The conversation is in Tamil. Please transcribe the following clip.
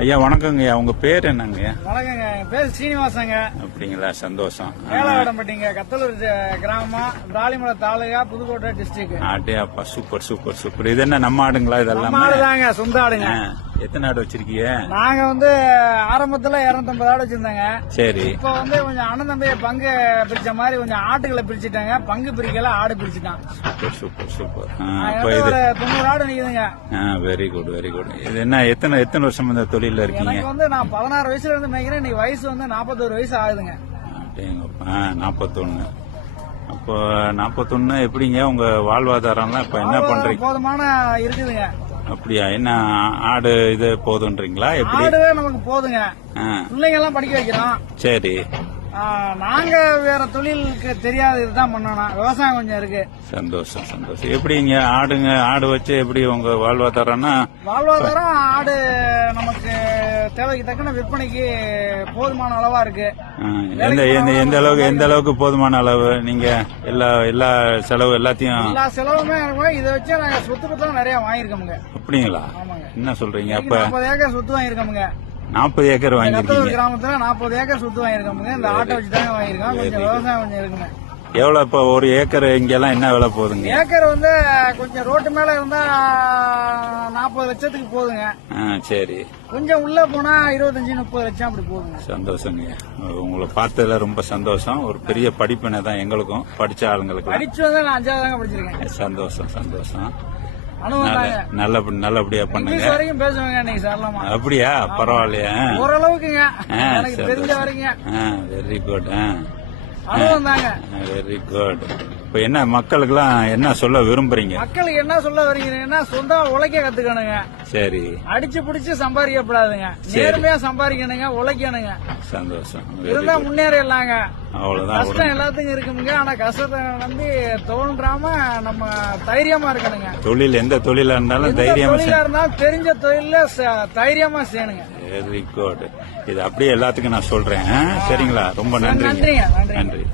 ஐயா வணக்கங்க ஐயா, உங்க பேர் என்னங்க? வணக்கங்க, என் பேர் சீனிவாசங்க. அப்படிங்களா, சந்தோஷம். மேலவடம்பட்டிங்க, கத்தலூர் கிராமம், ராலிமலை தாலுகா, புதுக்கோட்டை டிஸ்ட்ரிக்ட். ஆட்டியாப்பா, சூப்பர் சூப்பர் சூப்பர். இது என்ன நம்ம ஆடுங்களா? இதெல்லாம் ஆடுதாங்க, சொந்த ஆடுங்க. எத்தனை ஆடு வச்சிருக்கீங்க? நாங்க ஆரம்பத்துல 250 ஆடு வச்சிருந்தாங்க. சரி. இப்ப கொஞ்சம் அண்ணன் தம்பிய பங்கு பிரிச்ச மாதிரி கொஞ்சம் ஆட்டுகளை பிரிச்சுட்டாங்க. பங்கு பிரிக்கல, ஆடு பிரிச்சுட்டான். Super super super. ஒரு 90 ஆடு நிக்குதுங்க. Very good very good. இது என்ன எத்தனை வருஷம் இந்த தொழில இருக்கீங்க? எனக்கு நான் 16 வயசுல இருந்து மேய்க்கிறேன். இன்னைக்கு வயசு 41 வயசு ஆகுதுங்க. 41. அப்போ 41 எப்படிங்க உங்க வாழ்வாதாரம்லாம் இப்ப என்ன பண்றீங்க? போதுமான இருக்குதுங்க. அப்படியா? என்ன ஆடு இது போதுன்றீங்களா? எப்படி? ஆடுவே நமக்கு போதுங்க. பிள்ளைங்க எல்லாம் படிக்க வைக்கிறோம். சரி. நாங்க வேற தொழிலுக்கு தெரியாத இதுதான் பண்ணணும். விவசாயம் கொஞ்சம் இருக்கு. சந்தோஷம் சந்தோஷம். எப்படிங்க ஆடு வச்சு எப்படி உங்க வாழ்வாதாரம்னா? வாழ்வாதாரம் ஆடு நமக்கு தேவைக்கு தக்கன விற்பனைக்கு போதுமான அளவா இருக்கு. எந்த அளவுக்கு போதுமான அளவு? நீங்க எல்லா செலவு எல்லாத்தையும்? எல்லா செலவுமே இதை வச்சு நாங்க சொத்து பத்தம் நிறைய வாங்கிருக்கோங்க. அப்படிங்களா? என்ன சொல்றீங்க? அப்ப 40 ஏக்கர் சொத்து வாங்கிருக்கோங்க. 40 ஏக்கர் வாங்கிருக்கீங்க? கிராமத்துல 40 ஏக்கர் சொத்து வாங்கிருக்கோங்க. இந்த ஆட்டை வச்சு தாங்க வாங்கிருக்கோம். கொஞ்சம் விவசாயம் கொஞ்சம் இருக்குங்க. எவ்வளவு இப்ப ஒரு ஏக்கர் இங்க எல்லாம் என்ன விலை போகுதுங்க? ஏக்கர் கொஞ்சம் ரோட்டு மேல இருந்தா 40 லட்சத்துக்கு போகுதுங்க. சரி. கொஞ்சம் உள்ள போனா 25-30 லட்சம் அப்படி போகுதுங்க. சந்தோஷங்க, உங்களை பார்த்ததுல ரொம்ப சந்தோஷம். ஒரு பெரிய படிப்பினை தான் எங்களுக்கும், படிச்ச ஆளுங்களுக்கு. படிச்சு நான் 5ஆவது தாங்க படிச்சிருக்கேன். சந்தோஷம் சந்தோஷம். நல்லபடியா பண்ணுங்க. வரைக்கும் பேசுவாங்க இன்னைக்கு சார்லாமா. அப்படியா? பரவாயில்லையா? ஓரளவுக்குங்க, எனக்கு தெரிஞ்ச வரைக்கும். Very good. Very good. இப்ப என்ன மக்களுக்கெல்லாம் என்ன சொல்ல விரும்புறீங்க? மக்களுக்கு என்ன சொல்ல வரீங்கன்னா, சொந்த உழைக்க கத்துக்கணுங்க. சரி. அடிச்சு பிடிச்சு சம்பாதிக்கப்படாதுங்க. நேர்மையா சம்பாதிக்கணுங்க, உழைக்கணுங்க. சந்தோஷம். இருந்தா முன்னேறலாங்க. அவ்வளவுதான். கஷ்டம் எல்லாத்துக்கும் இருக்குங்க. ஆனா கஷ்டத்தை தோன்றாம நம்ம தைரியமா இருக்கணுங்க. தொழில் எந்த தொழிலா இருந்தாலும் தைரியமா இருந்தாலும் தெரிஞ்ச தொழில தைரியமா செய்யணுங்க. Very good. இது அப்படியே எல்லாத்துக்கும் நான் சொல்றேன். சரிங்களா? ரொம்ப நன்றி. நன்றிங்க. நன்றி.